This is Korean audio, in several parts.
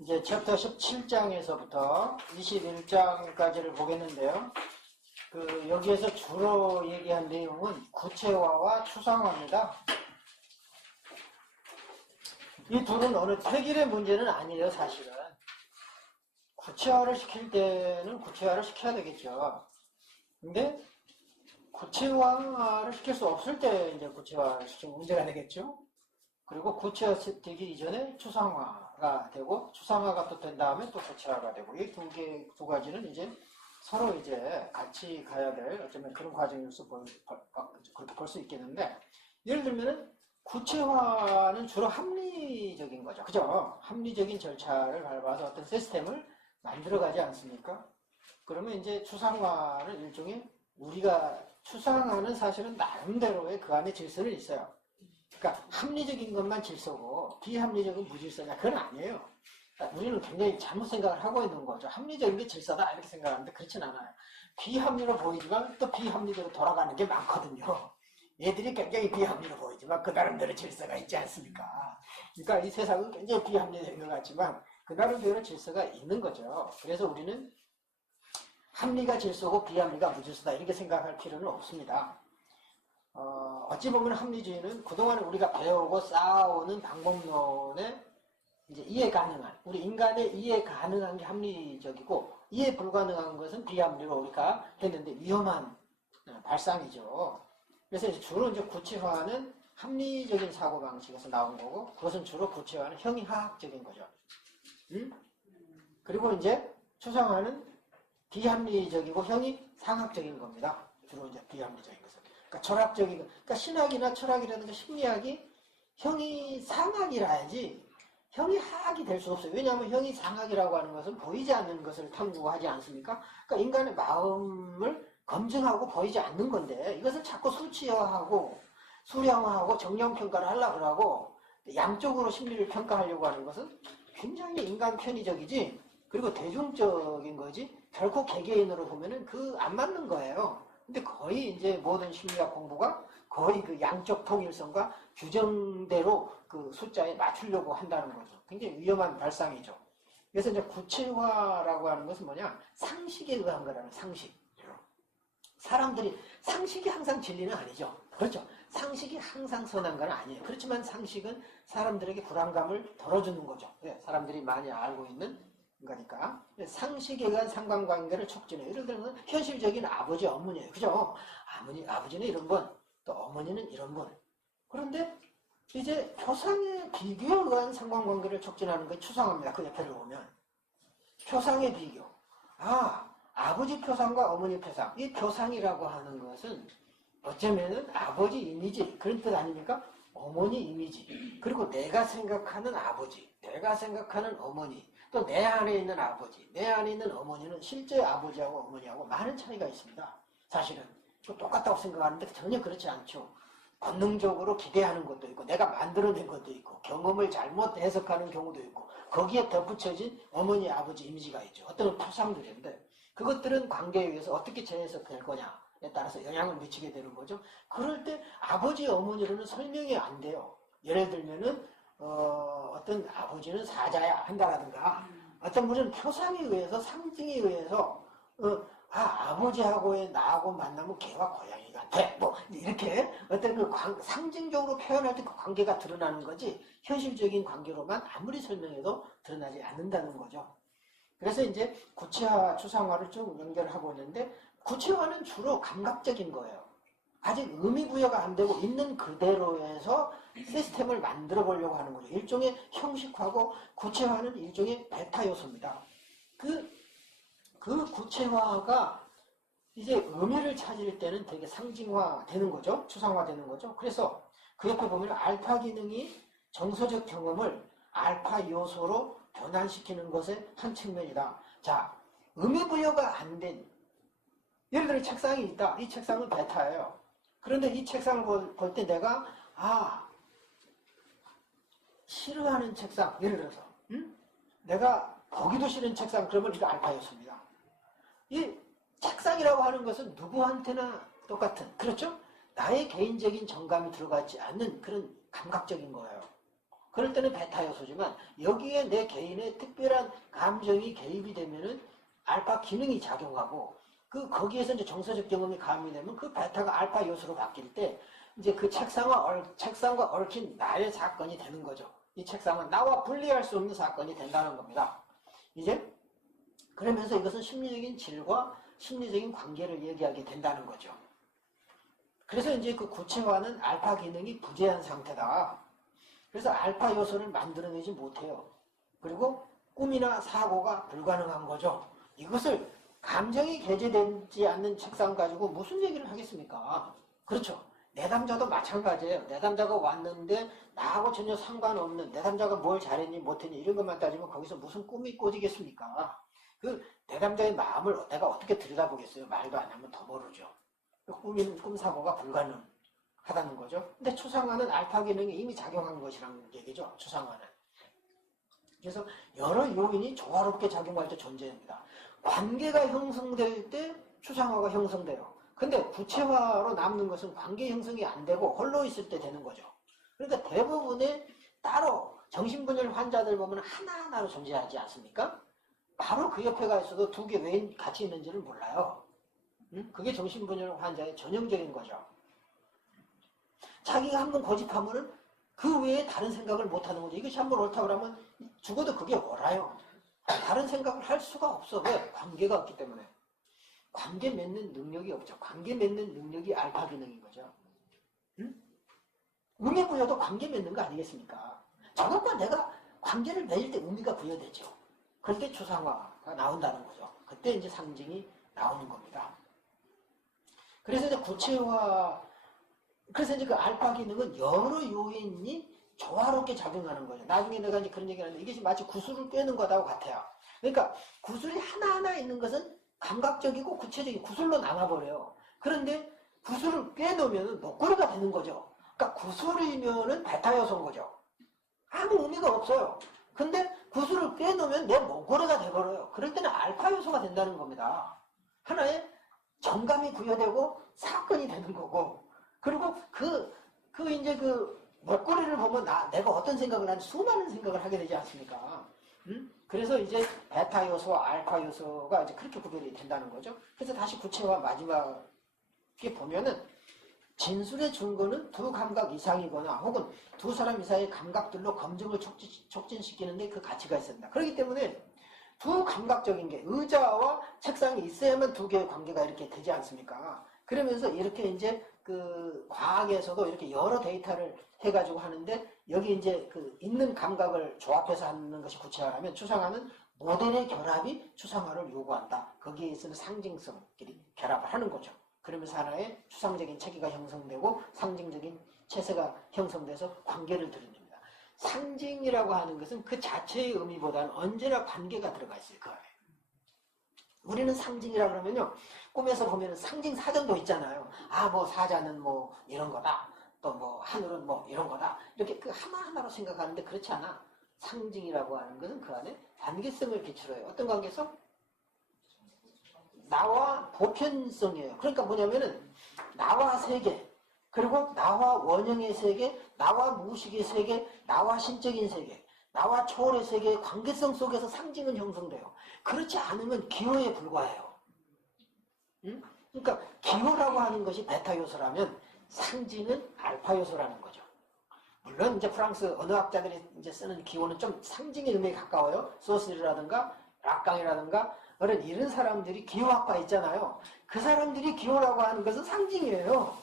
이제 챕터 17장에서부터 21장까지를 보겠는데요. 여기에서 주로 얘기한 내용은 구체화와 추상화입니다. 이 둘은 어느 특일의 문제는 아니에요, 사실은. 구체화를 시킬 때는 구체화를 시켜야 되겠죠. 근데 구체화를 시킬 수 없을 때 이제 구체화를 시키면 문제가 되겠죠. 그리고 구체화되기 이전에 추상화가 되고, 추상화가 또 된 다음에 또 구체화가 되고, 이 두 가지는 이제 서로 이제 같이 가야 될 어쩌면 그런 과정으로서 그렇게 볼 수 있겠는데, 예를 들면은 구체화는 주로 합리적인 거죠. 그죠? 합리적인 절차를 밟아서 어떤 시스템을 만들어가지 않습니까? 그러면 이제 추상화는 일종의 우리가 추상화는 사실은 나름대로의 그 안에 질서는 있어요. 그러니까 합리적인 것만 질서고 비합리적인 무질서냐, 그건 아니에요. 우리는 굉장히 잘못 생각을 하고 있는 거죠. 합리적인 게 질서다 이렇게 생각하는데 그렇진 않아요. 비합리로 보이지만 또 비합리대로 돌아가는 게 많거든요. 얘들이 굉장히 비합리로 보이지만 그 나름대로 질서가 있지 않습니까? 그러니까 이 세상은 굉장히 비합리적인 것 같지만 그 나름대로 질서가 있는 거죠. 그래서 우리는 합리가 질서고 비합리가 무질서다 이렇게 생각할 필요는 없습니다. 어찌 보면 합리주의는 그동안 우리가 배우고 쌓아오는 방법론에 이제 이해 가능한, 우리 인간의 이해 가능한 게 합리적이고, 이해 불가능한 것은 비합리로 우리가 했는데 위험한 발상이죠. 그래서 이제 주로 이제 구체화는 합리적인 사고방식에서 나온 거고, 그것은 주로 구체화는 형이하학적인 거죠. 그리고 이제 추상화는 비합리적이고 형이 상학적인 겁니다. 주로 이제 비합리적인 것은. 그러니까 철학적인, 그러니까 신학이나 철학이라든가 심리학이 형이 상학이라야지 형이 하학이 될 수 없어요. 왜냐하면 형이 상학이라고 하는 것은 보이지 않는 것을 탐구하지 않습니까? 그러니까 인간의 마음을 검증하고 보이지 않는 건데 이것을 자꾸 수치화하고 수량화하고 정량평가를 하려고 하고 양쪽으로 심리를 평가하려고 하는 것은 굉장히 인간 편의적이지, 그리고 대중적인 거지 결코 개개인으로 보면은 안 맞는 거예요. 근데 거의 이제 모든 심리학 공부가 거의 그 양적 통일성과 규정대로 그 숫자에 맞추려고 한다는 거죠. 굉장히 위험한 발상이죠. 그래서 이제 구체화라고 하는 것은 뭐냐? 상식에 의한 거라는 상식. 사람들이, 상식이 항상 진리는 아니죠. 그렇죠. 상식이 항상 선한 건 아니에요. 그렇지만 상식은 사람들에게 불안감을 덜어주는 거죠. 사람들이 많이 알고 있는 거니까. 상식에 의한 상관관계를 촉진해요. 예를 들면 현실적인 아버지, 어머니예요. 그죠? 아버지는 이런 분, 또 어머니는 이런 분. 그런데 이제 표상의 비교에 의한 상관관계를 촉진하는 게 추상화입니다. 그 옆에를 보면. 표상의 비교. 아버지 표상과 어머니 표상. 이 표상이라고 하는 것은 어쩌면은 아버지 이미지, 그런 뜻 아닙니까? 어머니 이미지. 그리고 내가 생각하는 아버지, 내가 생각하는 어머니, 또 내 안에 있는 아버지, 내 안에 있는 어머니는 실제 아버지하고 어머니하고 많은 차이가 있습니다. 사실은. 똑같다고 생각하는데 전혀 그렇지 않죠. 본능적으로 기대하는 것도 있고, 내가 만들어낸 것도 있고, 경험을 잘못 해석하는 경우도 있고, 거기에 덧붙여진 어머니, 아버지 이미지가 있죠. 어떤 표상들인데, 그것들은 관계에 의해서 어떻게 재해석될 거냐에 따라서 영향을 미치게 되는 거죠. 그럴 때 아버지, 어머니로는 설명이 안 돼요. 예를 들면은, 어떤 아버지는 사자야 한다라든가, 어떤 분은 표상에 의해서, 상징에 의해서, 아버지하고의 나하고 만나면 개와 고양이 같아. 이렇게 어떤 상징적으로 표현할 때 그 관계가 드러나는 거지, 현실적인 관계로만 아무리 설명해도 드러나지 않는다는 거죠. 그래서 이제 구체화, 추상화를 좀 연결하고 있는데, 구체화는 주로 감각적인 거예요. 아직 의미 부여가 안 되고 있는 그대로에서 시스템을 만들어 보려고 하는 거죠. 일종의 형식화고, 구체화는 일종의 베타 요소입니다. 그 구체화가 이제 의미를 찾을 때는 되게 상징화 되는 거죠. 추상화 되는 거죠. 그래서 그 옆에 보면 알파 기능이 정서적 경험을 알파 요소로 변환시키는 것의 한 측면이다. 자, 의미 부여가 안 된, 예를 들어 책상이 있다. 이 책상은 베타예요. 그런데 이 책상을 볼 때 내가 싫어하는 책상, 예를 들어서 내가 보기도 싫은 책상, 그러면 이거 알파 요소입니다. 이 책상이라고 하는 것은 누구한테나 똑같은, 그렇죠? 나의 개인적인 정감이 들어가지 않는 그런 감각적인 거예요. 그럴 때는 베타 요소지만 여기에 내 개인의 특별한 감정이 개입이 되면은 알파 기능이 작용하고 거기에서 이제 정서적 경험이 가함이 되면 그 베타가 알파 요소로 바뀔 때 이제 그 책상과 얽힌 나의 사건이 되는 거죠. 이 책상은 나와 분리할 수 없는 사건이 된다는 겁니다. 이제 그러면서 이것은 심리적인 질과 심리적인 관계를 얘기하게 된다는 거죠. 그래서 이제 그 구체화는 알파 기능이 부재한 상태다. 그래서 알파 요소를 만들어내지 못해요. 그리고 꿈이나 사고가 불가능한 거죠. 이것을 감정이 개재되지 않는 책상 가지고 무슨 얘기를 하겠습니까? 그렇죠. 내담자도 마찬가지예요. 내담자가 왔는데 나하고 전혀 상관없는 내담자가 뭘 잘했니 못했니 이런 것만 따지면 거기서 무슨 꿈이 꿔지겠습니까? 그 내담자의 마음을 내가 어떻게 들여다보겠어요? 말도 안 하면 더 모르죠. 꿈 사고가 불가능하다는 거죠. 근데 추상화는 알파 기능이 이미 작용한 것이라는 얘기죠. 추상화는. 그래서 여러 요인이 조화롭게 작용할 때 존재합니다. 관계가 형성될 때 추상화가 형성돼요. 근데 구체화로 남는 것은 관계 형성이 안 되고 홀로 있을 때 되는 거죠. 그러니까 대부분의 따로 정신분열 환자들 보면 하나하나로 존재하지 않습니까? 바로 그 옆에 가 있어도 두 개 왜 같이 있는지를 몰라요. 그게 정신분열 환자의 전형적인 거죠. 자기가 한번 고집하면은 그 외에 다른 생각을 못하는 거죠. 이것이 한번 옳다고 그러면 죽어도 그게 옳아요. 다른 생각을 할 수가 없어. 왜? 관계가 없기 때문에. 관계 맺는 능력이 없죠. 관계 맺는 능력이 알파 기능인 거죠. 의미 부여도 관계 맺는 거 아니겠습니까? 저것과 내가 관계를 맺을 때 의미가 부여되죠. 그럴 때 추상화가 나온다는 거죠. 그때 이제 상징이 나오는 겁니다. 그래서 이제 구체화, 그래서 이제 그 알파 기능은 여러 요인이 조화롭게 작용하는 거죠. 나중에 내가 이제 그런 얘기를 하는데 이게 마치 구슬을 꿰는 거하고 같아요. 그러니까 구슬이 하나하나 있는 것은 감각적이고 구체적인 구슬로 남아버려요. 그런데 구슬을 꿰놓으면 목걸이가 되는 거죠. 그러니까 구슬이면은 베타 요소인 거죠. 아무 의미가 없어요. 근데 구슬을 꿰놓으면 내 목걸이가 돼버려요. 그럴 때는 알파 요소가 된다는 겁니다. 하나의 정감이 부여되고 사건이 되는 거고, 그리고 이제 목걸이를 보면 내가 어떤 생각을 하는지 수많은 생각을 하게 되지 않습니까? 그래서 이제 베타 요소와 알파 요소가 이제 그렇게 구별이 된다는 거죠. 그래서 다시 구체화 마지막에 보면은 진술의 증거는 두 감각 이상이거나 혹은 두 사람 이상의 감각들로 검증을 촉진시키는데 그 가치가 있어야 된다. 그렇기 때문에 두 감각적인 게 의자와 책상이 있어야만 두 개의 관계가 이렇게 되지 않습니까? 그러면서 이렇게 이제 그 과학에서도 이렇게 여러 데이터를 해가지고 하는데 여기 이제 그 있는 감각을 조합해서 하는 것이 구체화라면 추상화는 모델의 결합이 추상화를 요구한다. 거기에 있어서 상징성끼리 결합을 하는 거죠. 그러면서 하나의 추상적인 체계가 형성되고 상징적인 체세가 형성돼서 관계를 드러냅니다. 상징이라고 하는 것은 그 자체의 의미보다는 언제나 관계가 들어가 있어요. 그 안에. 우리는 상징이라고 그러면요. 꿈에서 보면 상징 사전도 있잖아요. 뭐 사자는 뭐 이런 거다. 또 뭐 하늘은 뭐 이런 거다. 이렇게 그 하나하나로 생각하는데 그렇지 않아. 상징이라고 하는 것은 그 안에 관계성을 기초로 해요. 어떤 관계성? 나와 보편성이에요. 그러니까 뭐냐면은 나와 세계, 그리고 나와 원형의 세계, 나와 무의식의 세계, 나와 신적인 세계, 나와 초월의 세계의 관계성 속에서 상징은 형성돼요. 그렇지 않으면 기호에 불과해요. 그러니까 기호라고 하는 것이 베타 요소라면 상징은 알파 요소라는 거죠. 물론 이제 프랑스 언어학자들이 이제 쓰는 기호는 좀 상징의 의미에 가까워요. 소스라든가 락강이라든가 이런 사람들이 기호학과 있잖아요. 그 사람들이 기호라고 하는 것은 상징이에요.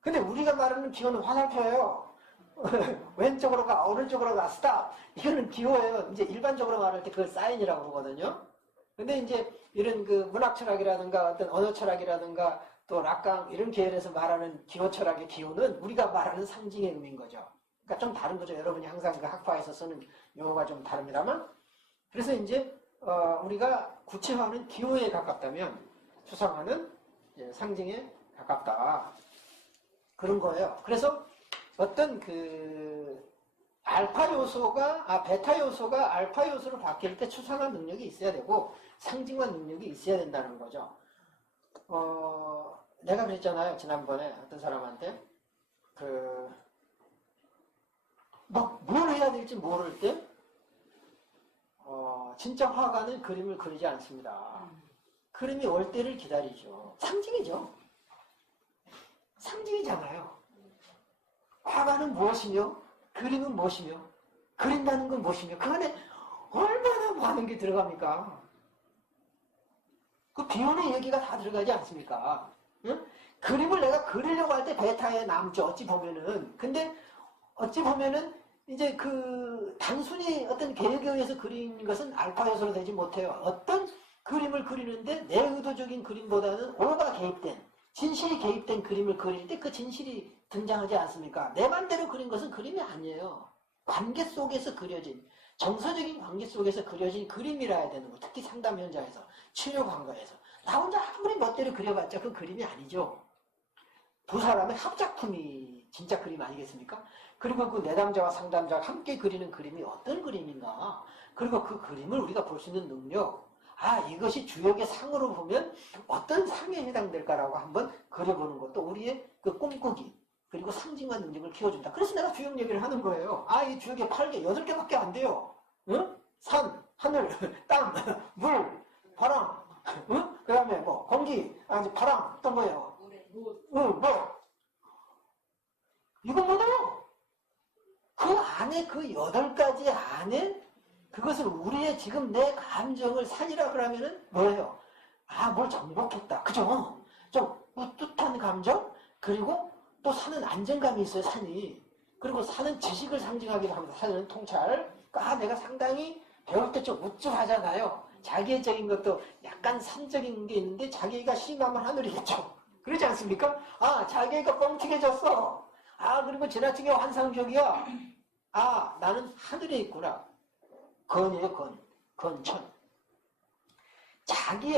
근데 우리가 말하는 기호는 화살표예요. 왼쪽으로 가, 오른쪽으로 가, 스탑. 이거는 기호예요. 이제 일반적으로 말할 때 그걸 사인이라고 그러거든요. 근데 이제 이런 그 문학 철학이라든가 어떤 언어 철학이라든가 또 락강 이런 계열에서 말하는 기호 철학의 기호는 우리가 말하는 상징의 의미인 거죠. 그러니까 좀 다른 거죠. 여러분이 항상 그 학파에서 쓰는 용어가 좀 다릅니다만. 그래서 이제 우리가 구체화는 기호에 가깝다면 추상화는 상징에 가깝다. 그런 거예요. 그래서 어떤 알파 요소가, 베타 요소가 알파 요소로 바뀔 때 추상화 능력이 있어야 되고 상징화 능력이 있어야 된다는 거죠. 내가 그랬잖아요. 지난번에 어떤 사람한테 뭘 해야 될지 모를 때, 진짜 화가는 그림을 그리지 않습니다. 그림이 올 때를 기다리죠. 상징이죠. 상징이잖아요. 화가는 무엇이며, 그림은 무엇이며, 그린다는 건 무엇이며, 그 안에 얼마나 많은 게 들어갑니까? 그 비운의 얘기가 다 들어가지 않습니까? 응? 그림을 내가 그리려고 할 때 베타에 남죠. 어찌 보면은. 근데 어찌 보면은 이제 그 단순히 어떤 계획에 의해서 그린 것은 알파 요소로 되지 못해요. 어떤 그림을 그리는데 내 의도적인 그림보다는 오가 개입된, 진실이 개입된 그림을 그릴 때 그 진실이 등장하지 않습니까? 내 맘대로 그린 것은 그림이 아니에요. 관계 속에서 그려진, 정서적인 관계 속에서 그려진 그림이라 해야 되는 거. 특히 상담 현장에서, 치료 관계에서. 나 혼자 아무리 멋대로 그려봤자 그 그림이 아니죠. 두 사람의 합작품이 진짜 그림 아니겠습니까? 그리고 그 내담자와 상담자가 함께 그리는 그림이 어떤 그림인가? 그리고 그 그림을 우리가 볼 수 있는 능력, 이것이 주역의 상으로 보면 어떤 상에 해당될까라고 한번 그려보는 것도 우리의 그 꿈꾸기, 그리고 상징과 능력을 키워준다. 그래서 내가 주역 얘기를 하는 거예요. 이 주역에 8개, 8개밖에 안 돼요. 응? 산, 하늘, 땅, 물, 바람, 응? 그 다음에 뭐, 공기, 바람, 어떤 거예요? 이거 뭐예요? 그 안에 그 8가지 안에 그것을 우리의 지금 내 감정을 산이라 그러면은 뭐예요? 뭘 정복했다. 그죠? 좀 뿌듯한 감정? 그리고 또 산은 안정감이 있어요, 산이. 그리고 산은 지식을 상징하기도 합니다. 산은 통찰. 내가 상당히 배울 때 좀 우쭐하잖아요. 자기애적인 것도 약간 산적인 게 있는데 자기가 심하면 하늘이겠죠. 그러지 않습니까? 자기가 뻥튀겨졌어. 그리고 지나치게 환상적이야. 나는 하늘에 있구나. 건이에요, 건천. 자기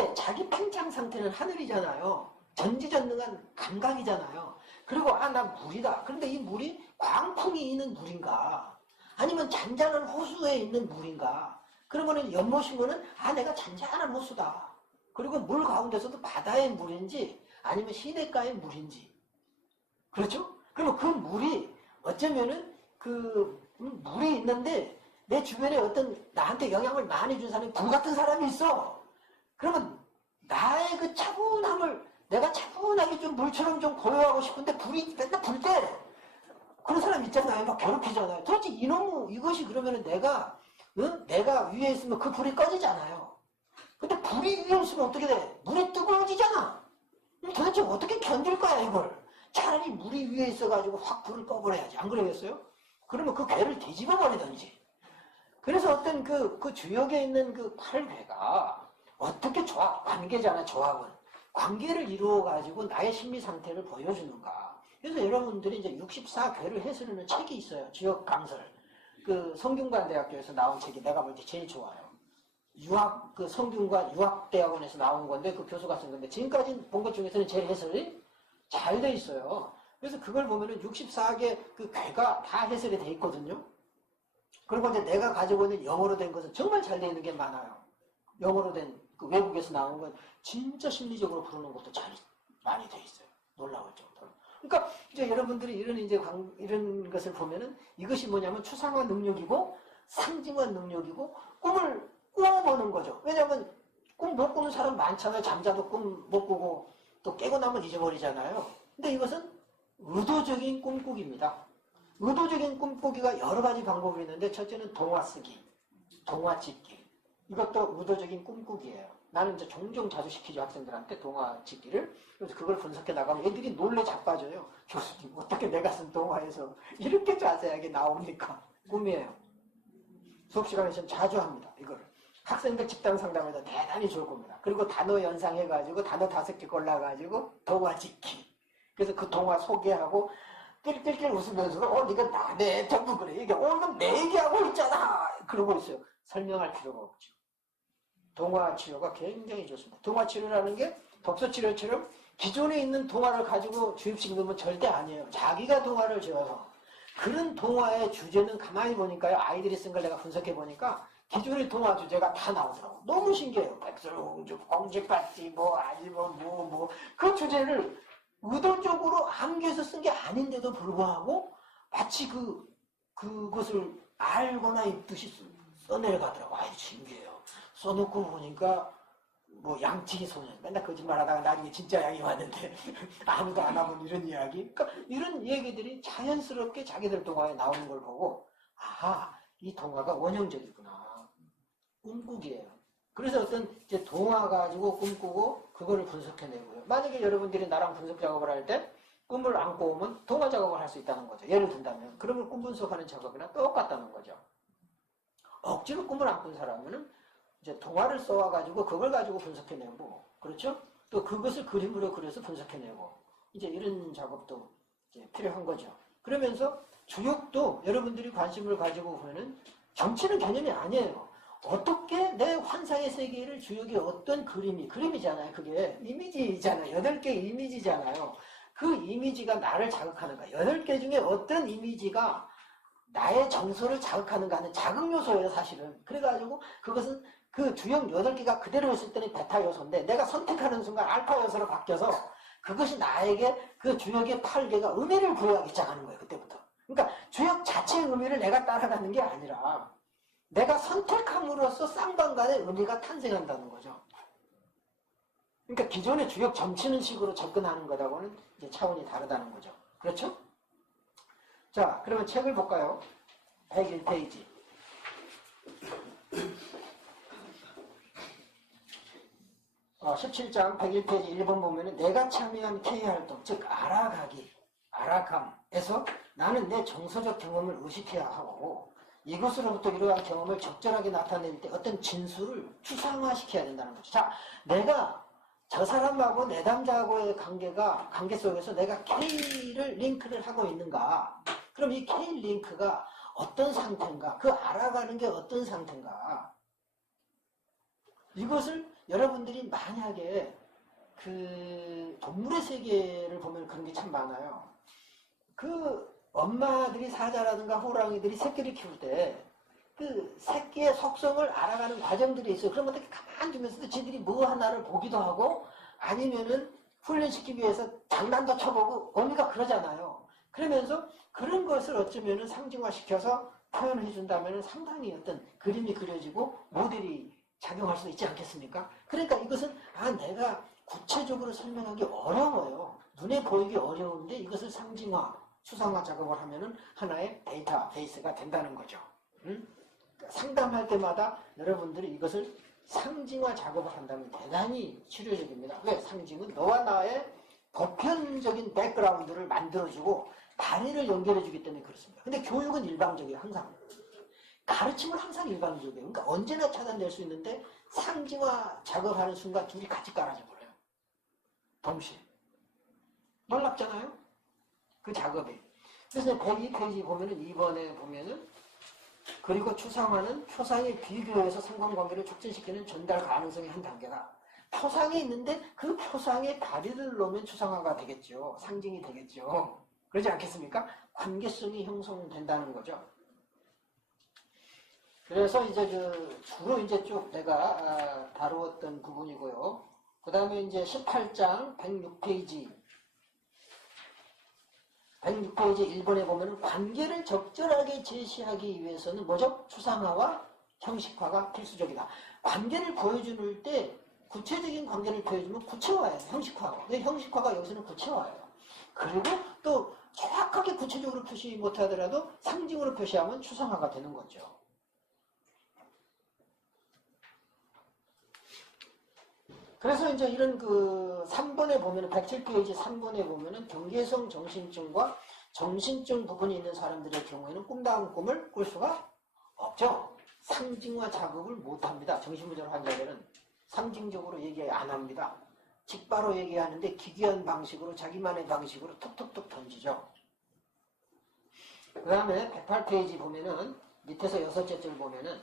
팽창 상태는 하늘이잖아요. 전지전능한 감각이잖아요. 그리고 나 물이다. 그런데 이 물이 광풍이 있는 물인가? 아니면 잔잔한 호수에 있는 물인가? 그러면은 연못이면은 내가 잔잔한 호수다. 그리고 물 가운데서도 바다의 물인지 아니면 시냇가의 물인지. 그렇죠? 그리고 그 물이 어쩌면은 그 물이 있는데 내 주변에 어떤 나한테 영향을 많이 준 사람이 불 같은 사람이 있어. 그러면 나의 그 차분함을 내가 차분하게 좀 물처럼 좀 고요하고 싶은데 불이 맨날 불 때 그런 사람 있잖아요. 막 괴롭히잖아요. 도대체 이것이 그러면은 내가 위에 있으면 그 불이 꺼지잖아요. 근데 불이 위에 있으면 어떻게 돼? 물이 뜨거워지잖아. 도대체 어떻게 견딜 거야 이걸? 차라리 물이 위에 있어가지고 확 불을 꺼버려야지. 안 그러겠어요? 그러면 그 괴를 뒤집어 버리던지. 그래서 어떤 그 주역에 있는 그 8괴가 어떻게 관계잖아, 조합은. 관계를 이루어가지고 나의 심리 상태를 보여주는가. 그래서 여러분들이 이제 64괴를 해설하는 책이 있어요. 지역 강설. 그 성균관대학교에서 나온 책이 내가 볼 때 제일 좋아요. 그 성균관 유학대학원에서 나온 건데 그 교수가 쓴 건데 지금까지 본 것 중에서는 제일 해설이 잘 돼 있어요. 그래서 그걸 보면은 64개 그 괴가 다 해설이 돼 있거든요. 그리고 이제 내가 가지고 있는 영어로 된 것은 정말 잘 돼 있는 게 많아요. 영어로 된 그 외국에서 나온 건 진짜 심리적으로 부르는 것도 잘 많이 돼 있어요. 놀라울 정도로. 그러니까 이제 여러분들이 이런 것을 보면은 이것이 뭐냐면 추상화 능력이고 상징화 능력이고 꿈을 꾸어보는 거죠. 왜냐하면 꿈 못 꾸는 사람 많잖아요. 잠자도 꿈 못 꾸고 또 깨고 나면 잊어버리잖아요. 근데 이것은 의도적인 꿈꾸기입니다. 의도적인 꿈꾸기가 여러 가지 방법이 있는데 첫째는 동화 쓰기, 동화 짓기. 이것도 의도적인 꿈꾸기예요. 나는 이제 종종 자주 시키죠. 학생들한테 동화 짓기를. 그래서 그걸 분석해 나가면 애들이 놀래 자빠져요. 교수님 어떻게 내가 쓴 동화에서 이렇게 자세하게 나옵니까? 꿈이에요. 수업 시간에 전 자주 합니다. 이거를. 학생들 집단 상담에서 대단히 좋을 겁니다. 그리고 단어 연상해가지고 단어 5개 골라가지고 동화 짓기. 그래서 그 동화 소개하고 낄낄낄 웃으면서도 네가 나네 전부 그래. 이게 이건 내 얘기하고 있잖아. 그러고 있어요. 설명할 필요가 없죠. 동화 치료가 굉장히 좋습니다. 동화 치료라는 게 독서 치료처럼 기존에 있는 동화를 가지고 주입식 넣으면 절대 아니에요. 자기가 동화를 지어서 그런 동화의 주제는 가만히 보니까요. 아이들이 쓴 걸 내가 분석해 보니까 기존의 동화 주제가 다 나오더라고. 너무 신기해요. 백설공주, 공주파티, 그 주제를 의도적으로 암기해서 쓴 게 아닌데도 불구하고 마치 그 그것을 알거나 있듯이 써내려가더라고. 아유, 신기해요. 써놓고 보니까 뭐 양치기 소년 맨날 거짓말하다가 나중에 진짜 양이 왔는데 아무도 안 하면 이런 이야기. 그러니까 이런 얘기들이 자연스럽게 자기들 동화에 나오는 걸 보고 아하, 이 동화가 원형적이구나. 꿈꾸기예요. 그래서 어떤 이제 동화 가지고 꿈꾸고 그거를 분석해내고요. 만약에 여러분들이 나랑 분석 작업을 할 때 꿈을 안고 오면 동화 작업을 할 수 있다는 거죠. 예를 든다면 그러면 꿈 분석하는 작업이랑 똑같다는 거죠. 억지로 꿈을 안 꾼 사람은 이제 동화를 써와가지고 그걸 가지고 분석해내고, 그렇죠? 또 그것을 그림으로 그려서 분석해내고, 이제 이런 작업도 이제 필요한 거죠. 그러면서 주역도 여러분들이 관심을 가지고 보면은 정치는 개념이 아니에요. 어떻게 내 환상의 세계를 주역이 어떤 그림이잖아요. 그게 이미지잖아요. 8개 이미지잖아요. 그 이미지가 나를 자극하는가. 8개 중에 어떤 이미지가 나의 정서를 자극하는가 하는 자극 요소예요, 사실은. 그래가지고 그것은 그 주역 8개가 그대로 있을 때는 베타 요소인데 내가 선택하는 순간 알파 요소로 바뀌어서 그것이 나에게 그 주역의 8개가 의미를 부여하기 시작하는 거예요, 그때부터. 그러니까 주역 자체의 의미를 내가 따라가는 게 아니라 내가 선택함으로써 쌍방간의 의미가 탄생한다는 거죠. 그러니까 기존의 주역 점치는 식으로 접근하는 것하고는 이제 차원이 다르다는 거죠. 그렇죠? 자, 그러면 책을 볼까요? 101페이지. 17장 101페이지 1번 보면은 내가 참여한 K활동, 즉 알아감에서 나는 내 정서적 경험을 의식해야 하고 이것으로부터 이러한 경험을 적절하게 나타낼 때 어떤 진술을 추상화시켜야 된다는 거죠. 자, 내가 저 사람하고 내담자하고의 관계 속에서 내가 K를 링크를 하고 있는가? 그럼 이 K 링크가 어떤 상태인가? 그 알아가는 게 어떤 상태인가? 이것을 여러분들이 만약에 그 동물의 세계를 보면 그런 게 참 많아요. 그 엄마들이 사자라든가 호랑이들이 새끼를 키울 때 그 새끼의 속성을 알아가는 과정들이 있어요. 그런 것들 가만히 두면서도 지들이 뭐 하나를 보기도 하고 아니면은 훈련시키기 위해서 장난도 쳐보고 어미가 그러잖아요. 그러면서 그런 것을 어쩌면은 상징화시켜서 표현해 준다면 상당히 어떤 그림이 그려지고 모델이 작용할 수 있지 않겠습니까? 그러니까 이것은 내가 구체적으로 설명하기 어려워요. 눈에 보이기 어려운데 이것을 상징화, 추상화 작업을 하면은 하나의 데이터베이스가 된다는 거죠. 응? 그러니까 상담할 때마다 여러분들이 이것을 상징화 작업을 한다면 대단히 치료적입니다. 왜? 상징은 너와 나의 보편적인 백그라운드를 만들어주고 다리를 연결해주기 때문에 그렇습니다. 근데 교육은 일방적이에요, 항상. 가르침은 항상 일방적이에요. 그러니까 언제나 차단될 수 있는데 상징화 작업하는 순간 둘이 같이 깔아져 버려요. 동시에. 놀랍잖아요? 그 작업이. 그래서 102페이지 보면은 2번에 보면은 그리고 추상화는 표상의 비교해서 상관관계를 촉진시키는 전달 가능성의 한 단계다. 표상이 있는데 그 표상에 다리를 놓으면 추상화가 되겠죠. 상징이 되겠죠. 그러지 않겠습니까? 관계성이 형성된다는 거죠. 그래서 이제 주로 이제 쭉 내가 다루었던 부분이고요. 그 다음에 이제 18장 106페이지 106페이지 1번에 보면은 관계를 적절하게 제시하기 위해서는 뭐죠? 추상화와 형식화가 필수적이다. 관계를 보여줄 때 구체적인 관계를 보여주면 구체화예요. 형식화하고. 근데 형식화가 여기서는 구체화예요. 그리고 또 정확하게 구체적으로 표시 못하더라도 상징으로 표시하면 추상화가 되는 거죠. 그래서 이제 이런 3번에 보면은 107페이지 3번에 보면은 경계성 정신증과 정신증 부분이 있는 사람들의 경우에는 꿈다운 꿈을 꿀 수가 없죠. 상징화 작업을 못 합니다. 정신분열 환자들은 상징적으로 얘기 안 합니다. 직바로 얘기하는데 기괴한 방식으로 자기만의 방식으로 톡톡톡 던지죠. 그 다음에 108페이지 보면은 밑에서 6째 줄 보면은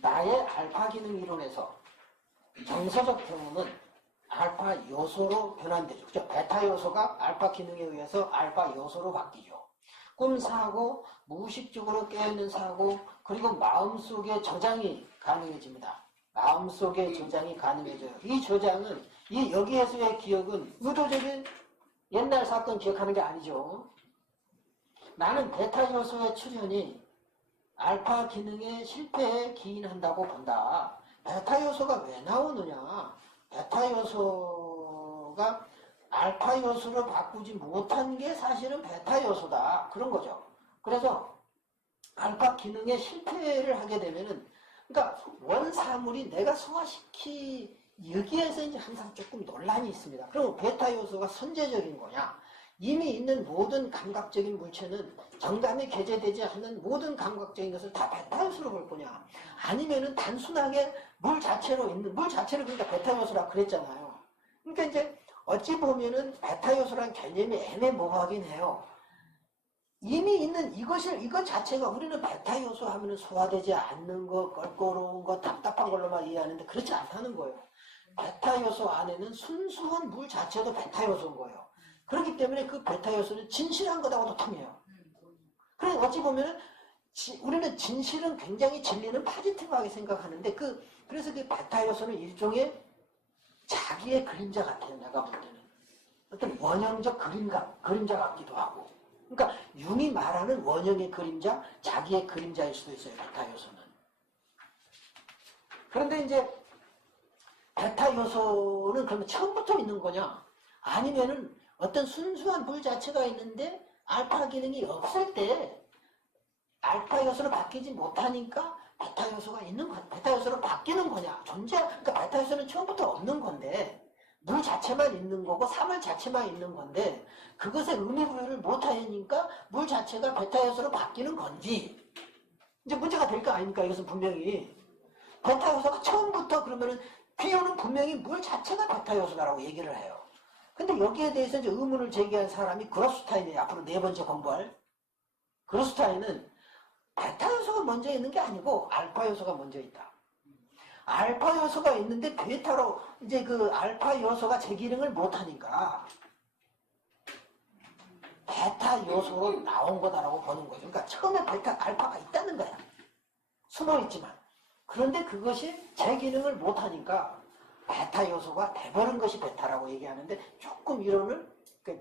나의 알파 기능 이론에서 정서적 경험은 알파 요소로 변환되죠. 그죠? 베타 요소가 알파 기능에 의해서 알파 요소로 바뀌죠. 꿈 사고, 무의식적으로 깨어있는 사고, 그리고 마음속의 저장이 가능해집니다. 마음속의 저장이 가능해져요. 이 저장은, 여기에서의 기억은 의도적인 옛날 사건 기억하는 게 아니죠. 나는 베타 요소의 출현이 알파 기능의 실패에 기인한다고 본다. 베타 요소가 왜 나오느냐? 베타 요소가 알파 요소로 바꾸지 못한 게 사실은 베타 요소다. 그런 거죠. 그래서 알파 기능의 실패를 하게 되면은, 그러니까 원사물이 내가 여기에서 이제 항상 조금 논란이 있습니다. 그럼 베타 요소가 선제적인 거냐? 이미 있는 모든 감각적인 물체는 정감이 개재되지 않는 모든 감각적인 것을 다 베타 요소로 볼 거냐? 아니면은 단순하게 물 자체를 그러니까 베타 요소라고 그랬잖아요. 그러니까 이제 어찌 보면은 베타 요소란 개념이 애매모호하긴 해요. 이미 있는 이것 자체가 우리는 베타 요소 하면은 소화되지 않는 거, 껄끄러운 거, 답답한 걸로만 이해하는데 그렇지 않다는 거예요. 베타 요소 안에는 순수한 물 자체도 베타 요소인 거예요. 그렇기 때문에 그 베타 요소는 진실한 거다고도 통해요. 그래서 어찌 보면은 우리는 진실은 굉장히 진리는 파지티브하게 생각하는데 그래서 그 베타 요소는 일종의 자기의 그림자 같아요. 내가 볼 때는 어떤 원형적 그림자 같기도 하고. 그러니까 융이 말하는 원형의 그림자, 자기의 그림자일 수도 있어요. 베타 요소는. 그런데 이제 베타 요소는 그러면 처음부터 있는 거냐? 아니면은 어떤 순수한 불 자체가 있는데 알파 기능이 없을 때 알파 요소로 바뀌지 못하니까 베타 요소가 베타 요소로 바뀌는 거냐? 그러니까 베타 요소는 처음부터 없는 건데 물 자체만 있는 거고 사물 자체만 있는 건데 그것에 의미 부여를 못하니까 물 자체가 베타 요소로 바뀌는 건지 이제 문제가 될 거 아닙니까? 이것은 분명히 베타 요소가 처음부터 그러면은 피오는 분명히 물 자체가 베타 요소다라고 얘기를 해요. 근데 여기에 대해서 이제 의문을 제기한 사람이 그로스타인이에요. 앞으로 4번째 공부할. 그로스타인은 베타 요소가 먼저 있는 게 아니고 알파 요소가 먼저 있다. 알파 요소가 있는데 베타로 이제 그 알파 요소가 제 기능을 못하니까 베타 요소로 나온 거다라고 보는 거죠. 그러니까 처음에 알파가 있다는 거야. 숨어 있지만. 그런데 그것이 제 기능을 못하니까 베타 요소가 돼버린 것이 베타라고 얘기하는데 조금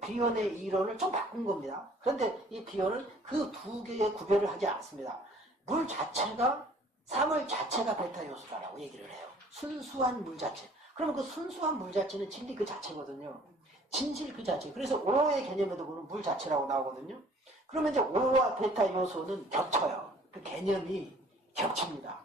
비원의 이론을 좀 바꾼 겁니다. 그런데 이 비원은 그 두 개의 구별을 하지 않습니다. 물 자체가 사물 자체가 베타 요소다라고 얘기를 해요. 순수한 물 자체. 그러면 그 순수한 물 자체는 진리 그 자체거든요. 진실 그 자체. 그래서 O의 개념에도 보면 물 자체라고 나오거든요. 그러면 이제 O와 베타 요소는 겹쳐요. 그 개념이 겹칩니다.